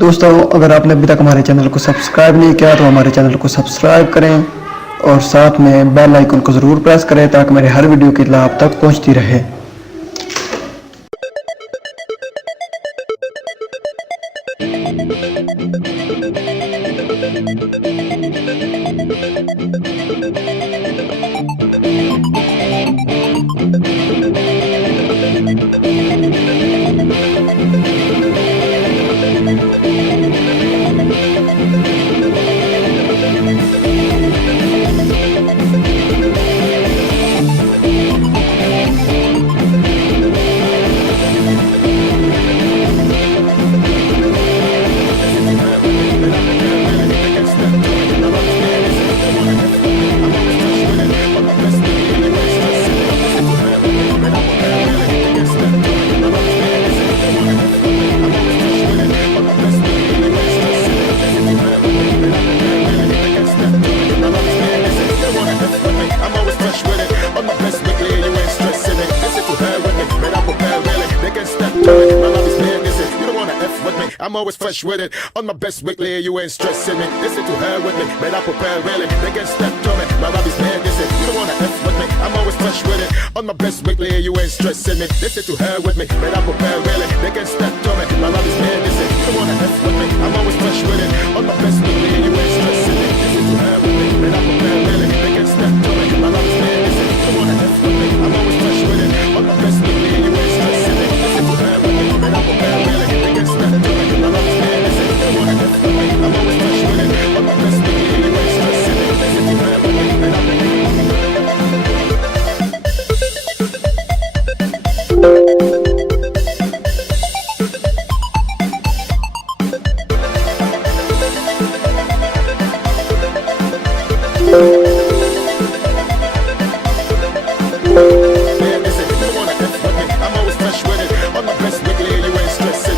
दोस्तों, अगर आपने अभी तक हमारे चैनल को सब्सक्राइब नहीं किया तो हमारे चैनल को सब्सक्राइब करें और साथ में बेल आइकन को ज़रूर प्रेस करें ताकि मेरे हर वीडियो की इत्तला आप तक पहुंचती रहे। I'm always fresh with it. On my best weekly, you ain't stressing me. Listen to her with me, man, I prepare really. They can step to me, my Robbie's man, listen. You don't wanna F with me, I'm always fresh with it. On my best weekly, you ain't stressing me. Listen to her with me, man, I prepare really. They can step to me, my Robbie's man, listen. You don't wanna F with me, I'm always fresh with it. On my best weekly, you ain't stressing me. Listen to her with me, man, I prepare really. They can step to me, my Robbie's man, listen. You don't wanna F with me, I'm always fresh with it. On my best weekly, you ain't stressing me. Listen to her with me, man, I prepare really. They can step to me, my Robbie's man, listen. You don't wanna F with me, I'm always fresh with it. On my best weekly, you ain't stressing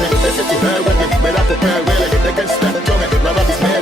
me. Listen to her with me, man, I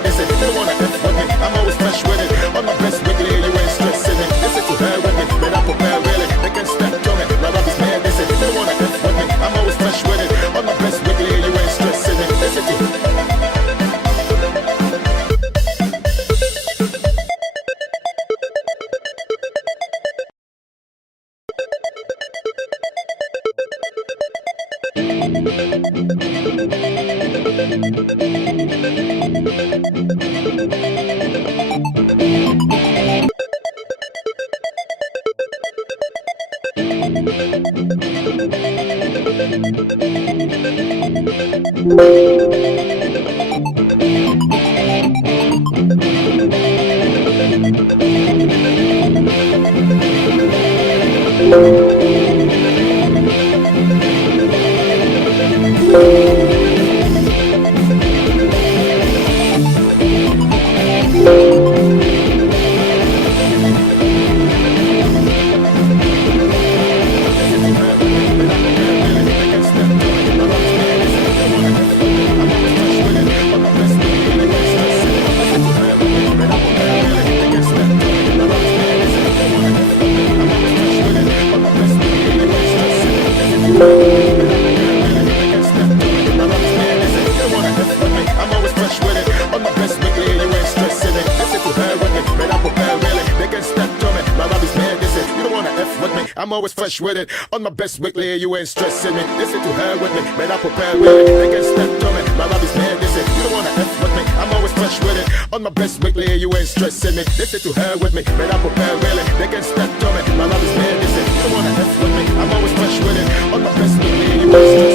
prepare. I'm always fresh with it. On my best weekly, you ain't stressing me. Listen to her with me, man, I prepare really. They can step to me, my Robbie's man, listen. You don't wanna F with me, I'm always fresh with it. On my best weekly, you ain't stressing me. Listen to her with me, man, I prepare really. They can step to me, my Robbie's man, listen. You don't wanna F with me, I'm always fresh with it. On my best weekly, you ain't stressing me.